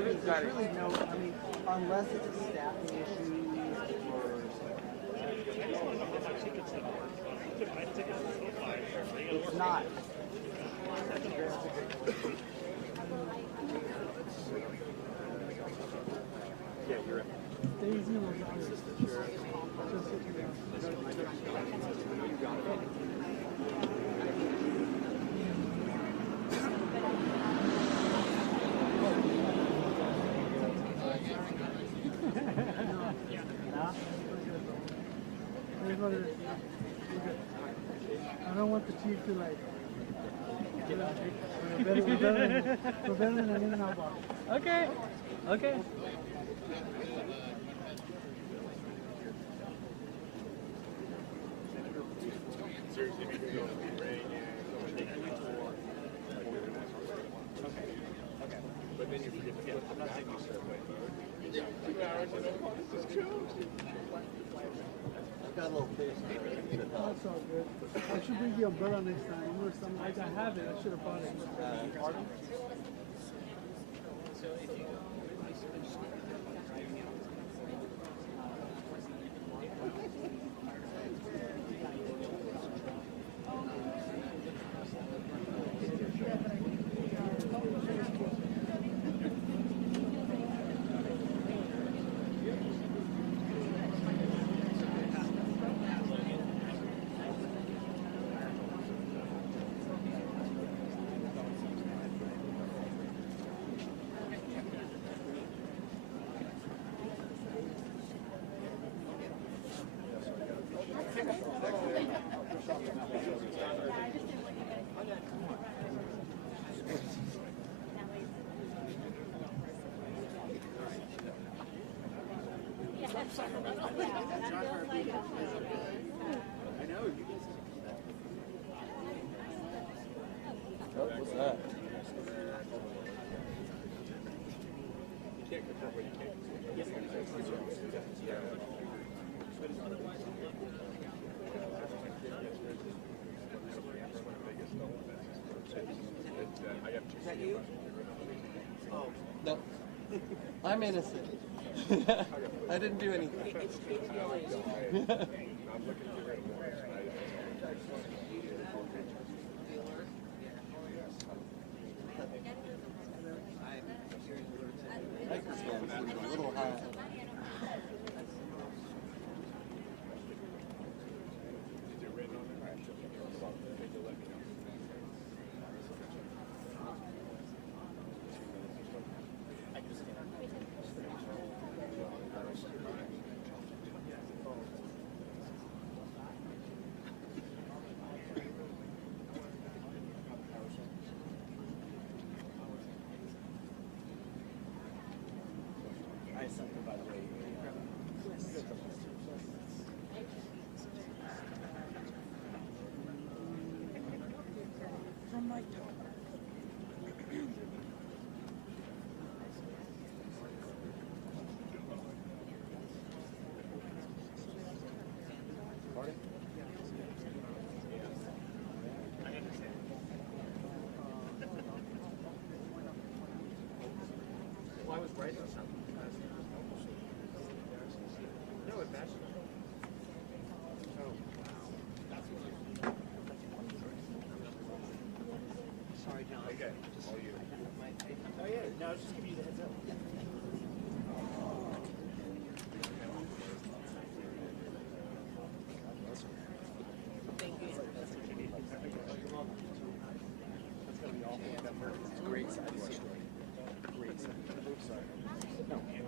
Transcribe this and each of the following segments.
there's really no, I mean, unless it's a staffing issue or it's not. Yeah, you're right. Daisy was sure. I don't want the chief to like. We're better than anyone else. Okay. Okay. Seriously, make me go rain. Okay. But then you forget to flip the back on the 2 hours and this is cool. I've got a little taste. That's all good. I should bring the umbrella next time. I have it. I should have bought it. Pardon? I know. What's that? You can't confirm what you can't. Is that you? Oh. No. I'm innocent. I didn't do anything. I'm looking to get rid of more. Microscan seems a little high. Is it written on there? You'll let me know. I something, by the way. From my top. Well, I was writing something. No, it matched. Oh, Sorry, John. okay. All you. Oh, yeah. No, I was just giving you the heads up. Thank you. That's going to be awful. It's a great side story. Great side. Sorry. No, I'm sorry.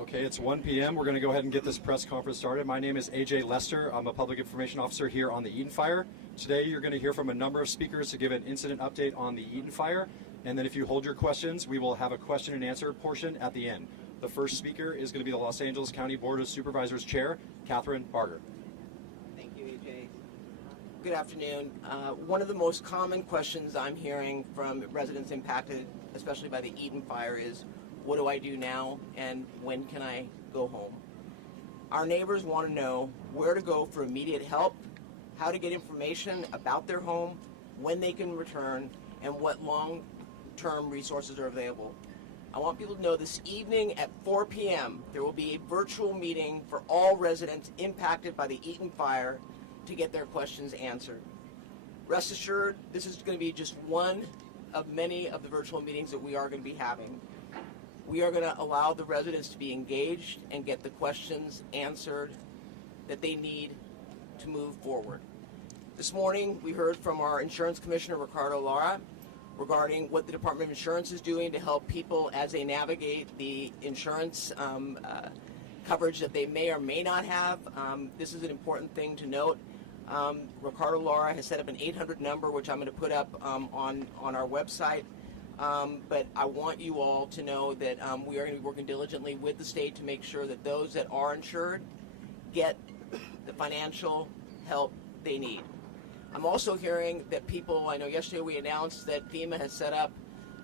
Okay, it's 1 p.m. We're going to go ahead and get this press conference started. My name is AJ Lester. I'm a public information officer here on the Eaton Fire. Today you're going to hear from a number of speakers to give an incident update on the Eaton Fire. And then if you hold your questions, we will have a question and answer portion at the end. The first speaker is going to be the Los Angeles County Board of Supervisors Chair, Catherine Barger. Thank you, AJ. Good afternoon. One of the most common questions I'm hearing from residents impacted, especially by the Eaton Fire, is what do I do now and when can I go home? Our neighbors want to know where to go for immediate help, how to get information about their home, when they can return, and what long-term resources are available. I want people to know this evening at 4 p.m. there will be a virtual meeting for all residents impacted by the Eaton Fire to get their questions answered. Rest assured, this is going to be just one of many of the virtual meetings that we are going to be having. We are going to allow the residents to be engaged and get the questions answered that they need to move forward. This morning, we heard from our Insurance Commissioner, Ricardo Lara, regarding what the Department of Insurance is doing to help people as they navigate the insurance coverage that they may or may not have. This is an important thing to note. Ricardo Lara has set up an 800 number, which I'm going to put up on our website. But I want you all to know that we are going to be working diligently with the state to make sure that those that are insured get the financial help they need. I'm also hearing that people, I know yesterday we announced that FEMA has set up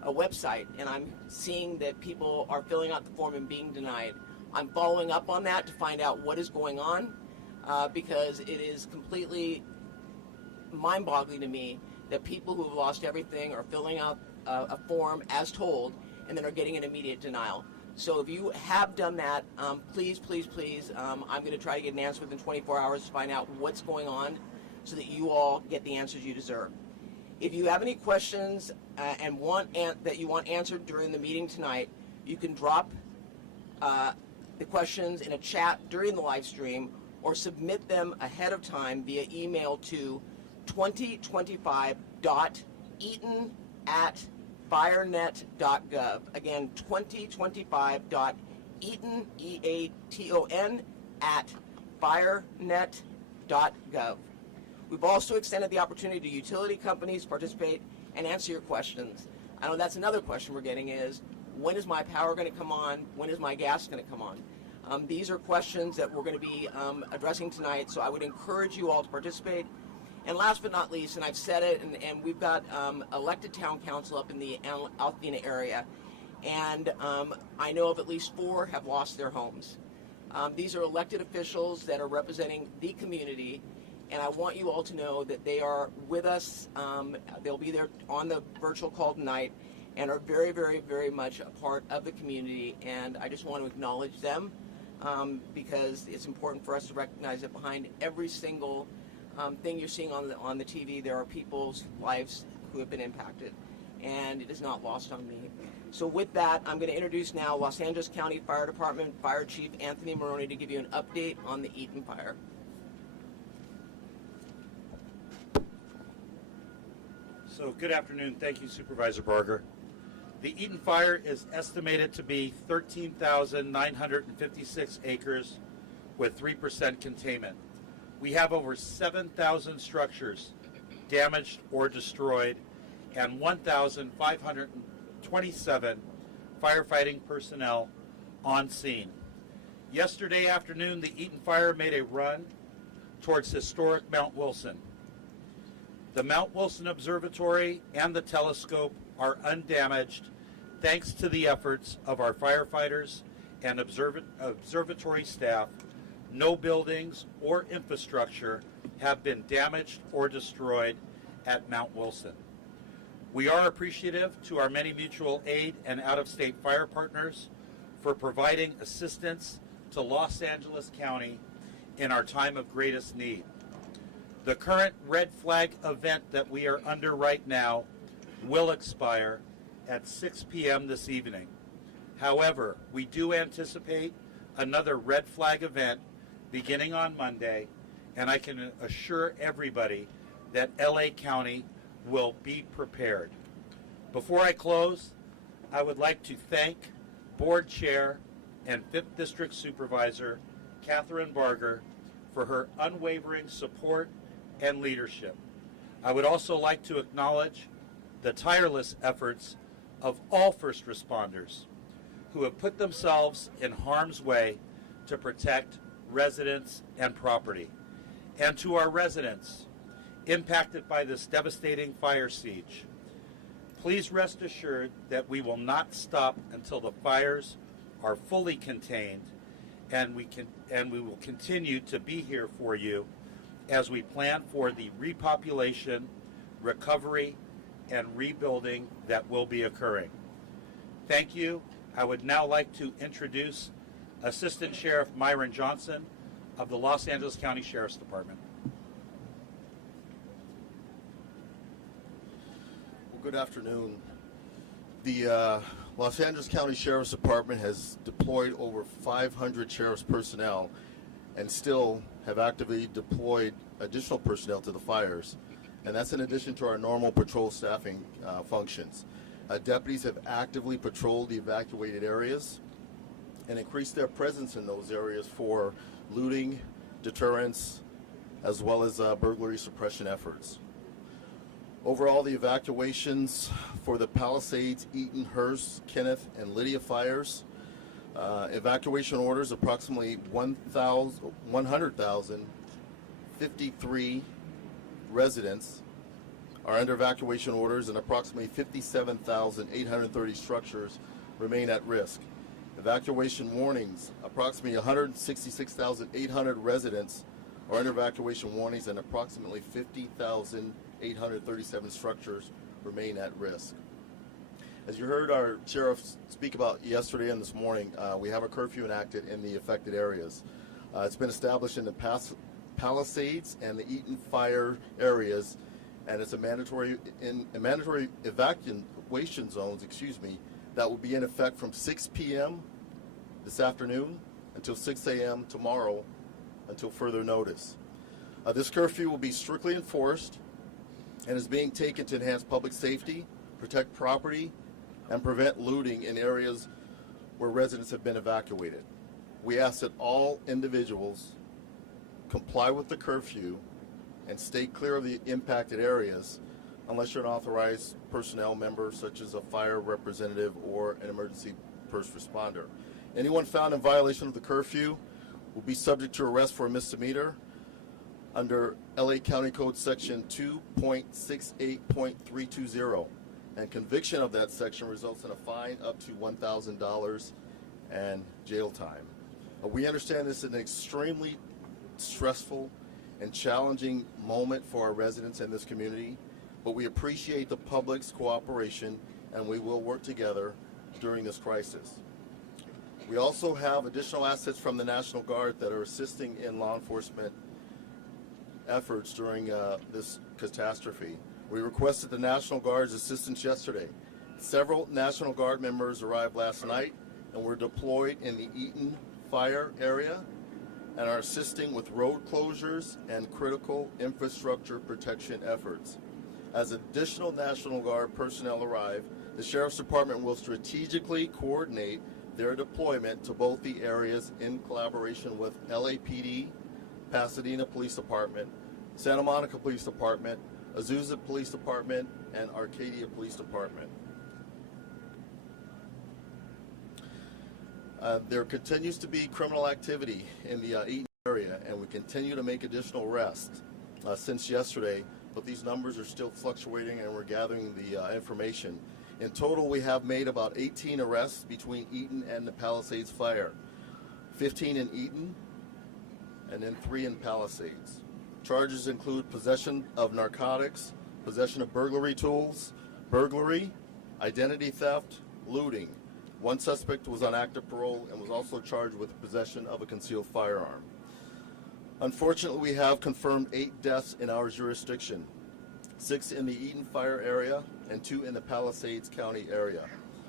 a website, and I'm seeing that people are filling out the form and being denied. I'm following up on that to find out what is going on, because it is completely mind-boggling to me that people who have lost everything are filling out a form as told and then are getting an immediate denial. So if you have done that, please, please, please, I'm going to try to get an answer within 24 hours to find out what's going on so that you all get the answers you deserve. If you have any questions and that you want answered during the meeting tonight, you can drop the questions in a chat during the live stream or submit them ahead of time via email to 2025.eaton@firenet.gov. Again, 2025.eaton, E-A-T-O-N, @firenet.gov. We've also extended the opportunity to utility companies to participate and answer your questions. I know that's another question we're getting is, when is my power going to come on? When is my gas going to come on? These are questions that we're going to be addressing tonight, so I would encourage you all to participate. And last but not least, and I've said it, and we've got elected town council up in the Altadena area, and I know of at least 4 have lost their homes. These are elected officials that are representing the community, and I want you all to know that they are with us. They'll be there on the virtual call tonight and are very, very, very much a part of the community, and I just want to acknowledge them because it's important for us to recognize that behind every single thing you're seeing on the TV, there are people's lives who have been impacted, and it is not lost on me. So with that, I'm going to introduce now Los Angeles County Fire Department Fire Chief Anthony Moron to give you an update on the Eaton Fire. So good afternoon. Thank you, Supervisor Barger. The Eaton Fire is estimated to be 13,956 acres with 3% containment. We have over 7,000 structures damaged or destroyed and 1,527 firefighting personnel on scene. Yesterday afternoon, the Eaton Fire made a run towards historic Mount Wilson. The Mount Wilson Observatory and the telescope are undamaged thanks to the efforts of our firefighters and observatory staff. No buildings or infrastructure have been damaged or destroyed at Mount Wilson. We are appreciative to our many mutual aid and out-of-state fire partners for providing assistance to Los Angeles County in our time of greatest need. The current red flag event that we are under right now will expire at 6 p.m. this evening. However, we do anticipate another red flag event beginning on Monday, and I can assure everybody that LA County will be prepared. Before I close, I would like to thank Board Chair and 5th District Supervisor Catherine Barger for her unwavering support and leadership. I would also like to acknowledge the tireless efforts of all first responders who have put themselves in harm's way to protect residents and property. And to our residents impacted by this devastating fire siege, please rest assured that we will not stop until the fires are fully contained and we will continue to be here for you as we plan for the repopulation, recovery, and rebuilding that will be occurring. Thank you. I would now like to introduce Assistant Sheriff Myron Johnson of the Los Angeles County Sheriff's Department. Well, good afternoon. The Los Angeles County Sheriff's Department has deployed over 500 sheriff's personnel and still have actively deployed additional personnel to the fires. And that's in addition to our normal patrol staffing functions. Deputies have actively patrolled the evacuated areas and increased their presence in those areas for looting, deterrence, as well as burglary suppression efforts. Overall, the evacuations for the Palisades, Eaton, Hearst, Kenneth, and Lydia fires, evacuation orders approximately 100,053 residents are under evacuation orders, and approximately 57,830 structures remain at risk. Evacuation warnings, approximately 166,800 residents are under evacuation warnings, and approximately 50,837 structures remain at risk. As you heard our sheriff speak about yesterday and this morning, we have a curfew enacted in the affected areas. It's been established in the Palisades and the Eaton Fire areas, and it's a mandatory evacuation zones, that will be in effect from 6 p.m. this afternoon until 6 a.m. tomorrow until further notice. This curfew will be strictly enforced and is being taken to enhance public safety, protect property, and prevent looting in areas where residents have been evacuated. We ask that all individuals comply with the curfew and stay clear of the impacted areas unless you're an authorized personnel member such as a fire representative or an emergency first responder. Anyone found in violation of the curfew will be subject to arrest for a misdemeanor under LA County Code section 2.68.320, and conviction of that section results in a fine up to $1,000 and jail time. We understand this is an extremely stressful and challenging moment for our residents in this community, but we appreciate the public's cooperation, and we will work together during this crisis. We also have additional assets from the National Guard that are assisting in law enforcement efforts during this catastrophe. We requested the National Guard's assistance yesterday. Several National Guard members arrived last night and were deployed in the Eaton Fire area and are assisting with road closures and critical infrastructure protection efforts. As additional National Guard personnel arrive, the Sheriff's Department will strategically coordinate their deployment to both the areas in collaboration with LAPD, Pasadena Police Department, Santa Monica Police Department, Azusa Police Department, and Arcadia Police Department. There continues to be criminal activity in the Eaton area, and we continue to make additional arrests since yesterday, but these numbers are still fluctuating, and we're gathering the information. In total, we have made about 18 arrests between Eaton and the Palisades fire, 15 in Eaton, and then 3 in Palisades. Charges include possession of narcotics, possession of burglary tools, burglary, identity theft, looting. One suspect was on active parole and was also charged with possession of a concealed firearm. Unfortunately, we have confirmed 8 deaths in our jurisdiction, 6 in the Eaton Fire area and 2 in the Palisades County area.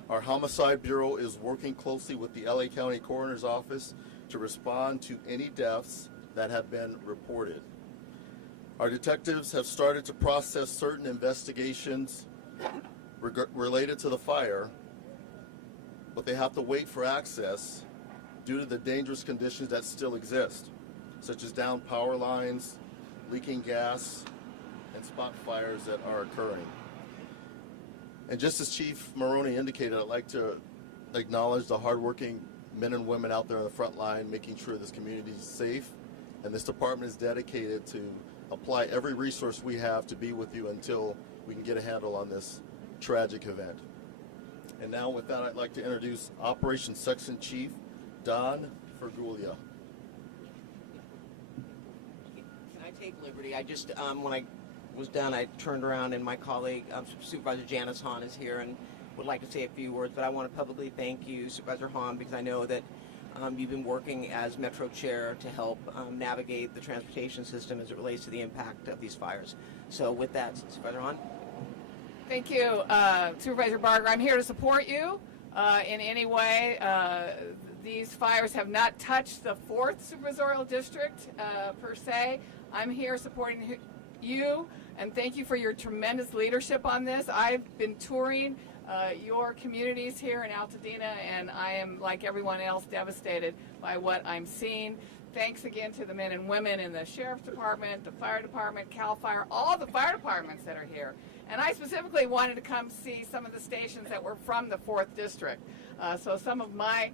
Our Homicide Bureau is working closely with the LA County Coroner's Office to respond to any deaths that have been reported. Our detectives have started to process certain investigations related to the fire, but they have to wait for access due to the dangerous conditions that still exist, such as downed power lines, leaking gas, and spot fires that are occurring. And just as Chief Moron indicated, I'd like to acknowledge the hardworking men and women out there on the front line making sure this community is safe, and this department is dedicated to apply every resource we have to be with you until we can get a handle on this tragic event. And now with that, I'd like to introduce Operations Section Chief Don Fulia. Can I take liberty? I just, when I was done, I turned around and my colleague, Supervisor Janice Hahn, is here and would like to say a few words, but I want to publicly thank you, Supervisor Hahn, because I know that you've been working as Metro Chair to help navigate the transportation system as it relates to the impact of these fires. So with that, Supervisor Hahn. Thank you, Supervisor Barger. I'm here to support you in any way. These fires have not touched the 4th Supervisorial District per se. I'm here supporting you, and thank you for your tremendous leadership on this. I've been touring your communities here in Altadena, and I am, like everyone else, devastated by what I'm seeing. Thanks again to the men and women in the Sheriff's Department, the Fire Department, CAL FIRE, all the fire departments that are here. And I specifically wanted to come see some of the stations that were from the 4th District. So some of my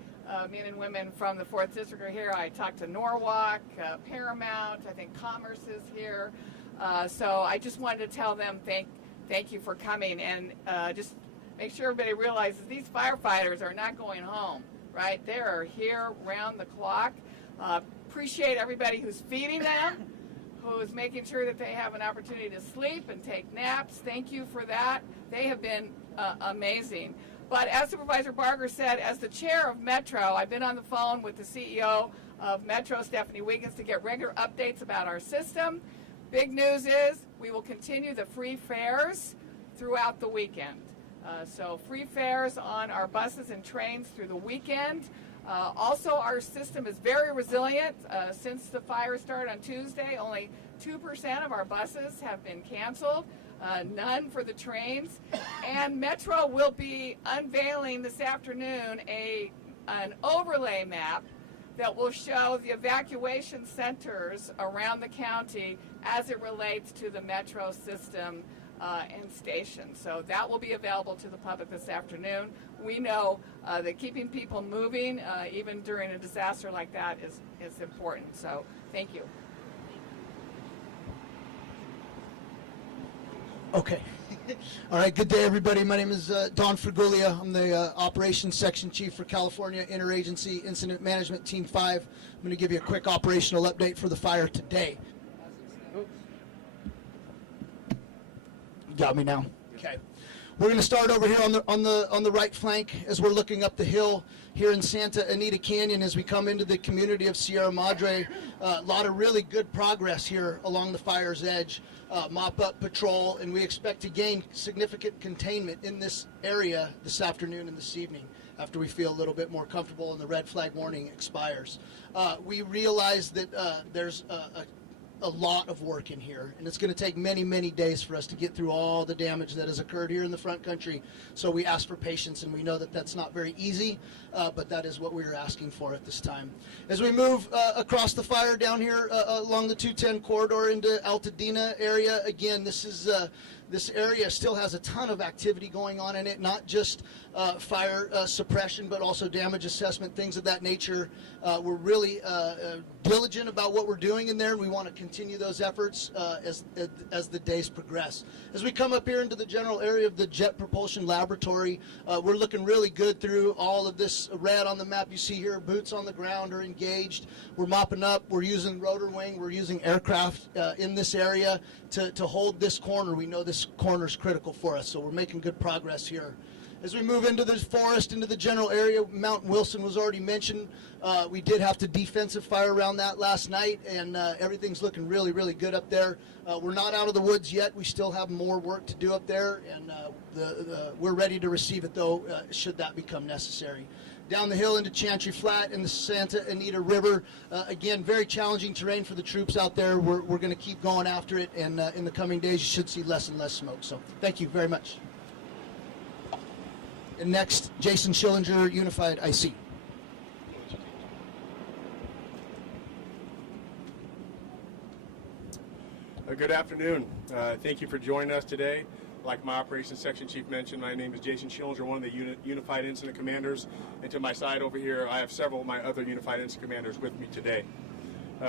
men and women from the 4th District are here. I talked to Norwalk, Paramount, I think Commerce is here. So I just wanted to tell them thank you for coming, and just make sure everybody realizes these firefighters are not going home, right? They are here round the clock. Appreciate everybody who's feeding them, who's making sure that they have an opportunity to sleep and take naps. Thank you for that. They have been amazing. But as Supervisor Barger said, as the chair of Metro, I've been on the phone with the CEO of Metro, Stephanie Wiggins, to get regular updates about our system. Big news is we will continue the free fares throughout the weekend. So free fares on our buses and trains through the weekend. Also, our system is very resilient. Since the fire started on Tuesday, only 2% of our buses have been canceled, none for the trains. And Metro will be unveiling this afternoon an overlay map that will show the evacuation centers around the county as it relates to the Metro system and stations. So that will be available to the public this afternoon. We know that keeping people moving, even during a disaster like that, is important. So thank you. Okay. All right, good day, everybody. My name is Don Fulia. I'm the Operations Section Chief for California Interagency Incident Management Team 5. I'm going to give you a quick operational update for the fire today. Got me now? Okay. We're going to start over here on the right flank as we're looking up the hill here in Santa Anita Canyon as we come into the community of Sierra Madre. A lot of really good progress here along the fire's edge. Mop-up patrol, and we expect to gain significant containment in this area this afternoon and this evening after we feel a little bit more comfortable and the red flag warning expires. We realize that there's a lot of work in here, and it's going to take many, many days for us to get through all the damage that has occurred here in the front country. So we ask for patience, and we know that that's not very easy, but that is what we are asking for at this time. As we move across the fire down here along the 210 corridor into Altadena area, again, this area still has a ton of activity going on in it, not just fire suppression, but also damage assessment, things of that nature. We're really diligent about what we're doing in there, and we want to continue those efforts as the days progress. As we come up here into the general area of the Jet Propulsion Laboratory, we're looking really good through all of this red on the map you see here. Boots on the ground are engaged. We're mopping up. We're using rotor wing. We're using aircraft in this area to hold this corner. We know this corner is critical for us, so we're making good progress here. As we move into the forest, into the general area, Mount Wilson was already mentioned. We did have to defensive fire around that last night, and everything's looking really, really good up there. We're not out of the woods yet. We still have more work to do up there, and we're ready to receive it, though, should that become necessary. Down the hill into Chantry Flat and the Santa Anita River. Again, very challenging terrain for the troops out there. We're going to keep going after it, and in the coming days, you should see less and less smoke. So thank you very much. And next, Jason Shillinger, Unified IC. Good afternoon. Thank you for joining us today. Like my Operations Section Chief mentioned, my name is Jason Shillinger, one of the Unified Incident Commanders. And to my side over here, I have several of my other Unified Incident Commanders with me today.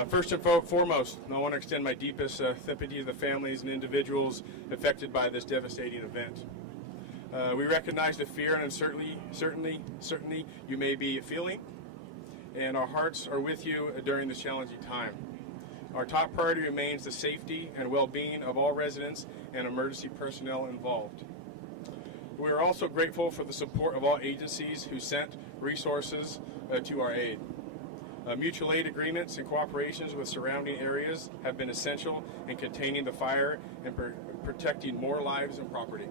First and foremost, I want to extend my deepest sympathy to the families and individuals affected by this devastating event. We recognize the fear and uncertainty you may be feeling, and our hearts are with you during this challenging time. Our top priority remains the safety and well-being of all residents and emergency personnel involved. We are also grateful for the support of all agencies who sent resources to our aid. Mutual aid agreements and cooperations with surrounding areas have been essential in containing the fire and protecting more lives and property.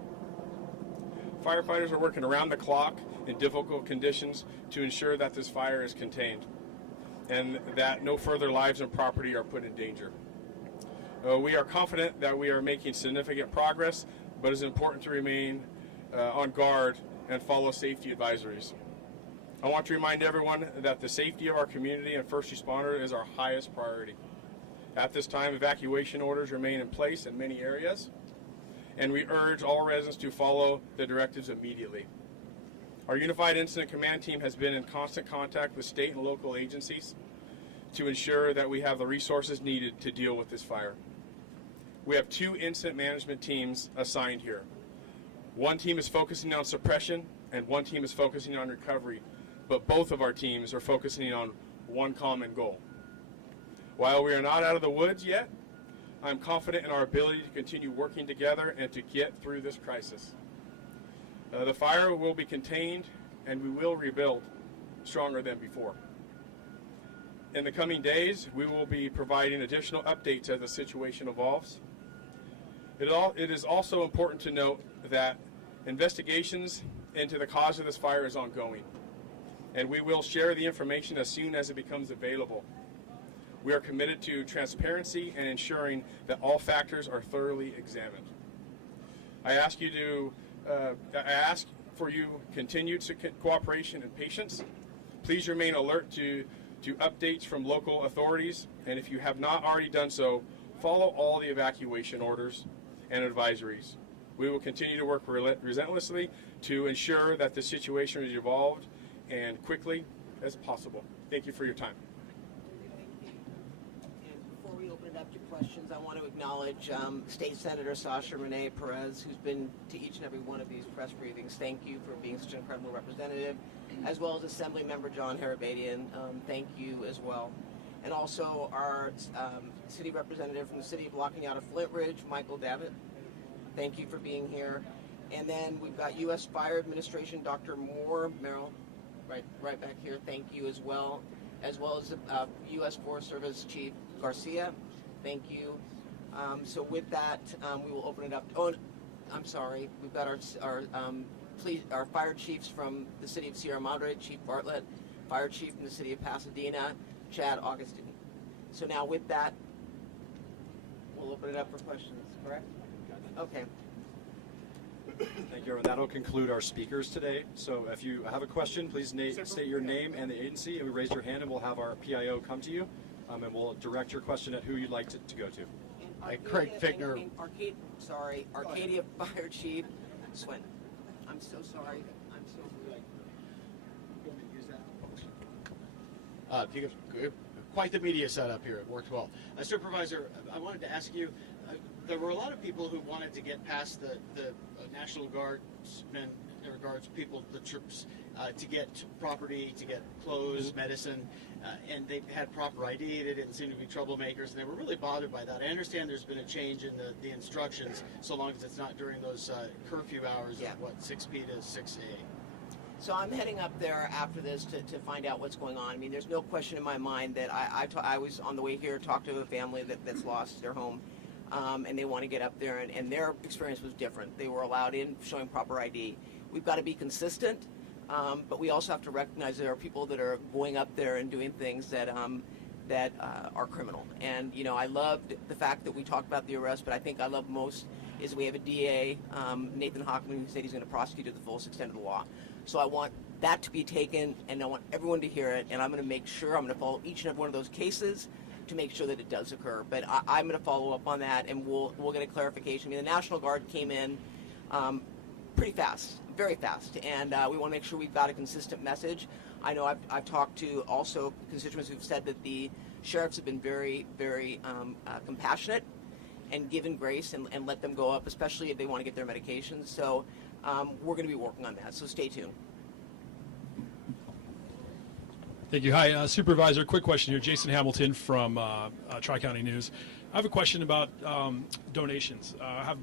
Firefighters are working around the clock in difficult conditions to ensure that this fire is contained and that no further lives and property are put in danger. We are confident that we are making significant progress, but it's important to remain on guard and follow safety advisories. I want to remind everyone that the safety of our community and first responder is our highest priority. At this time, evacuation orders remain in place in many areas, and we urge all residents to follow the directives immediately. Our Unified Incident Command team has been in constant contact with state and local agencies to ensure that we have the resources needed to deal with this fire. We have 2 incident management teams assigned here. One team is focusing on suppression and one team is focusing on recovery, but both of our teams are focusing on one common goal. While we are not out of the woods yet, I'm confident in our ability to continue working together and to get through this crisis. The fire will be contained and we will rebuild stronger than before. In the coming days, we will be providing additional updates as the situation evolves. It is also important to note that investigations into the cause of this fire is ongoing, and we will share the information as soon as it becomes available. We are committed to transparency and ensuring that all factors are thoroughly examined. I ask for you continued cooperation and patience. Please remain alert to updates from local authorities, and if you have not already done so, follow all the evacuation orders and advisories. We will continue to work relentlessly to ensure that the situation is resolved and quickly as possible. Thank you for your time. And before we open it up to questions, I want to acknowledge State Senator Sasha Renee Perez, who's been to each and every one of these press briefings. Thank you for being such an incredible representative, as well as Assembly Member John Harabadian. Thank you as well. And also our city representative from the city of Locking Out of Flint Ridge, Michael Davitt. Thank you for being here. And then we've got U.S. Fire Administration, Dr. Moore, Merrill, right back here. Thank you as well as the U.S. Forest Service Chief Garcia. Thank you. So with that, we will open it up. Oh, I'm sorry. We've got our fire chiefs from the city of Sierra Madre, Chief Bartlett, fire chief from the city of Pasadena, Chad Augustine. So now with that, we'll open it up for questions, correct? Okay. Thank you, everyone. That'll conclude our speakers today. So if you have a question, please state your name and the agency, and raise your hand, and we'll have our PIO come to you, and we'll direct your question at who you'd like to go to. Craig Figner. Arcadia Fire Chief Swin. I'm so sorry. Quite the media setup here. It worked well. Supervisor, I wanted to ask you, there were a lot of people who wanted to get past the National Guardsmen, the troops, to get property, to get clothes, medicine, and they had proper ID. They didn't seem to be troublemakers, and they were really bothered by that. I understand there's been a change in the instructions, so long as it's not during those curfew hours of, 6 p to 6 a. So I'm heading up there after this to find out what's going on. I mean, there's no question in my mind that I was on the way here, talked to a family that's lost their home, and they want to get up there, and their experience was different. They were allowed in, showing proper ID. We've got to be consistent, but we also have to recognize there are people that are going up there and doing things that are criminal. And, I loved the fact that we talked about the arrest, but I think I love most is we have a DA, Nathan Hochman, who said he's going to prosecute to the fullest extent of the law. So I want that to be taken, and I want everyone to hear it, and I'm going to make sure I'm going to follow each and every one of those cases to make sure that it does occur. But I'm going to follow up on that, and we'll get a clarification. I mean, the National Guard came in pretty fast, very fast, and we want to make sure we've got a consistent message. I know I've talked to also constituents who've said that the sheriffs have been very, very compassionate and given grace and let them go up, especially if they want to get their medications. So we're going to be working on that, so stay tuned. Thank you. Hi, Supervisor. Quick question here. Jason Hamilton from Tri-County News. I have a question about donations. A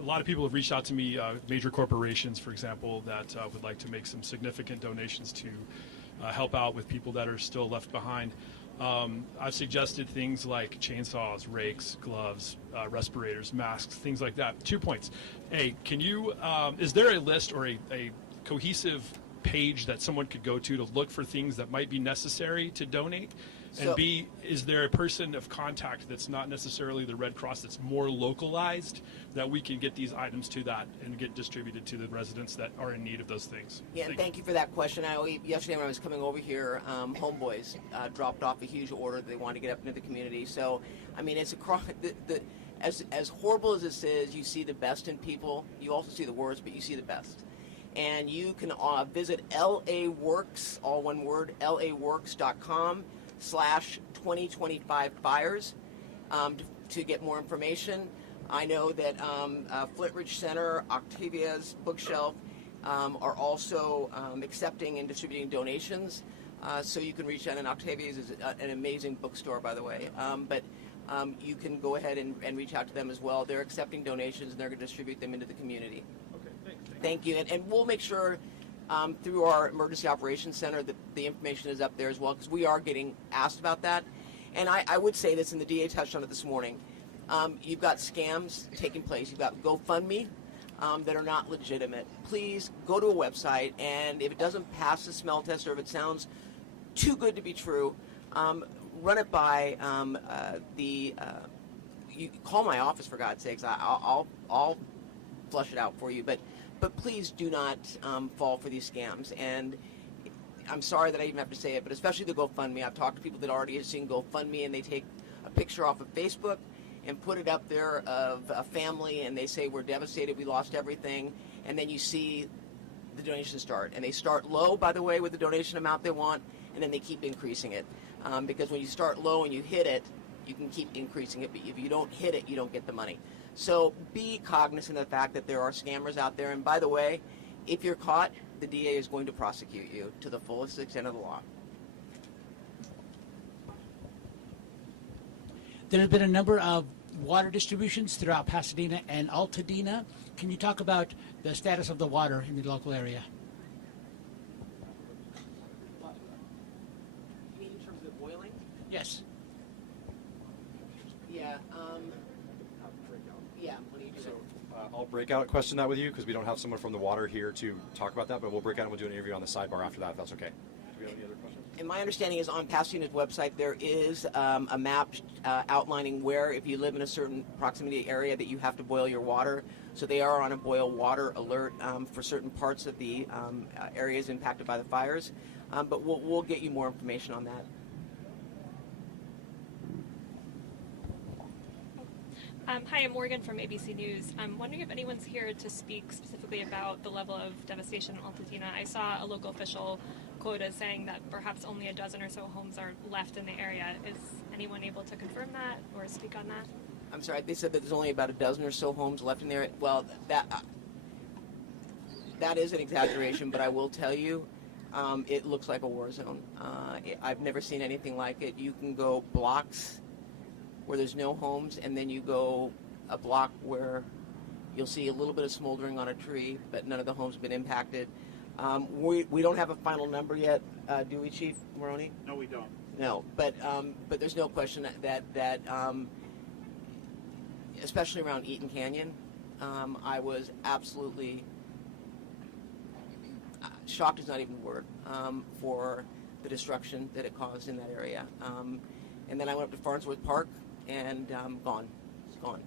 lot of people have reached out to me, major corporations, for example, that would like to make some significant donations to help out with people that are still left behind. I've suggested things like chainsaws, rakes, gloves, respirators, masks, things like that. 2 points. A, is there a list or a cohesive page that someone could go to look for things that might be necessary to donate? And B, is there a person of contact that's not necessarily the Red Cross, that's more localized, that we can get these items to that and get distributed to the residents that are in need of those things? Yeah, and thank you for that question. Yesterday when I was coming over here, Homeboys dropped off a huge order that they wanted to get up into the community. So, I mean, it's across as horrible as this is, you see the best in people. You also see the worst, but you see the best. And you can visit LA Works, all one word, laworks.com/2025fires to get more information. I know that Flintridge Center, Octavia's Bookshelf are also accepting and distributing donations. So you can reach out, and Octavia's is an amazing bookstore, by the way. But you can go ahead and reach out to them as well. They're accepting donations, and they're going to distribute them into the community. Okay, thanks. Thank you. And we'll make sure through our Emergency Operations Center that the information is up there as well, because we are getting asked about that. And I would say this, and the DA touched on it this morning. You've got scams taking place. You've got GoFundMe that are not legitimate. Please go to a website, and if it doesn't pass the smell test, or if it sounds too good to be true, run it by you call my office, for God's sakes. I'll flush it out for you. But please do not fall for these scams. And I'm sorry that I even have to say it, but especially the GoFundMe. I've talked to people that already have seen GoFundMe, and they take a picture off of Facebook and put it up there of a family, and they say, we're devastated, we lost everything. And then you see the donations start. And they start low, by the way, with the donation amount they want, and then they keep increasing it. Because when you start low and you hit it, you can keep increasing it. But if you don't hit it, you don't get the money. So be cognizant of the fact that there are scammers out there. And by the way, if you're caught, the DA is going to prosecute you to the fullest extent of the law. There have been a number of water distributions throughout Pasadena and Altadena. Can you talk about the status of the water in the local area? You mean in terms of boiling? Yes. Yeah. Yeah. What do you do? I'll break out question that with you, because we don't have someone from the water here to talk about that, but we'll break out and we'll do an interview on the sidebar after that, if that's okay. Do we have any other questions? And my understanding is on Pasadena's website there is a map outlining where, if you live in a certain proximity area, that you have to boil your water. So they are on a boil water alert for certain parts of the areas impacted by the fires. But we'll get you more information on that. Hi, I'm Morgan from ABC News. I'm wondering if anyone's here to speak specifically about the level of devastation in Altadena. I saw a local official quote as saying that perhaps only a dozen or so homes are left in the area. Is anyone able to confirm that or speak on that? I'm sorry, they said that there's only about a dozen or so homes left in there. Well, that is an exaggeration, but I will tell you, it looks like a war zone. I've never seen anything like it. You can go blocks where there's no homes, and then you go a block where you'll see a little bit of smoldering on a tree, but none of the homes have been impacted. We don't have a final number yet, do we, Chief Moron? No, we don't. No, but there's no question that especially around Eaton Canyon, I was absolutely shocked is not even a word for the destruction that it caused in that area. And then I went up to Farnsworth Park, and gone. It's gone.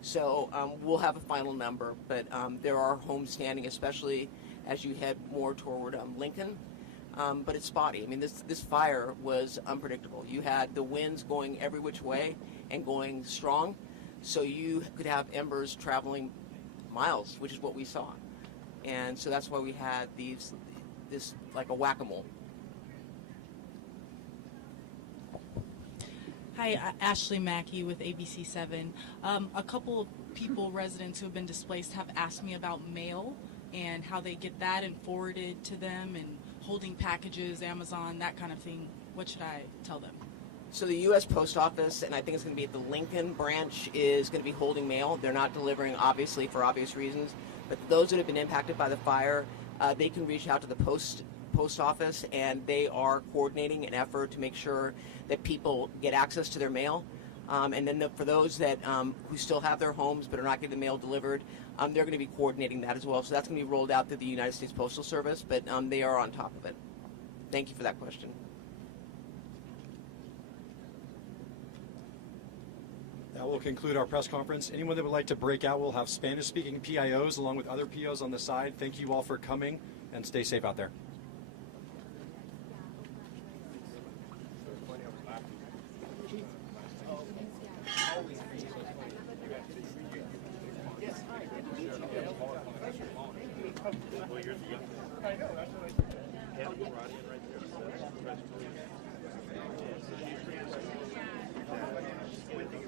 So we'll have a final number, but there are homes standing, especially as you head more toward Lincoln. But it's spotty. I mean, this fire was unpredictable. You had the winds going every which way and going strong, so you could have embers traveling miles, which is what we saw. And so that's why we had this like a whack-a-mole. Hi, Ashley Mackey with ABC7. A couple of people, residents who have been displaced, have asked me about mail and how they get that and forwarded to them, and holding packages, Amazon, that kind of thing, what should I tell them? So the U.S. Post Office, and I think it's going to be at the Lincoln branch, is going to be holding mail. They're not delivering, obviously, for obvious reasons. But those that have been impacted by the fire, they can reach out to the post office, and they are coordinating an effort to make sure that people get access to their mail. And then for those that who still have their homes but are not getting the mail delivered, they're going to be coordinating that as well. So that's going to be rolled out through the United States Postal Service, but they are on top of it. Thank you for that question. That will conclude our press conference. Anyone that would like to break out, we'll have Spanish-speaking PIOs along with other POs on the side. Thank you all for coming, and stay safe out there. I know, that's what I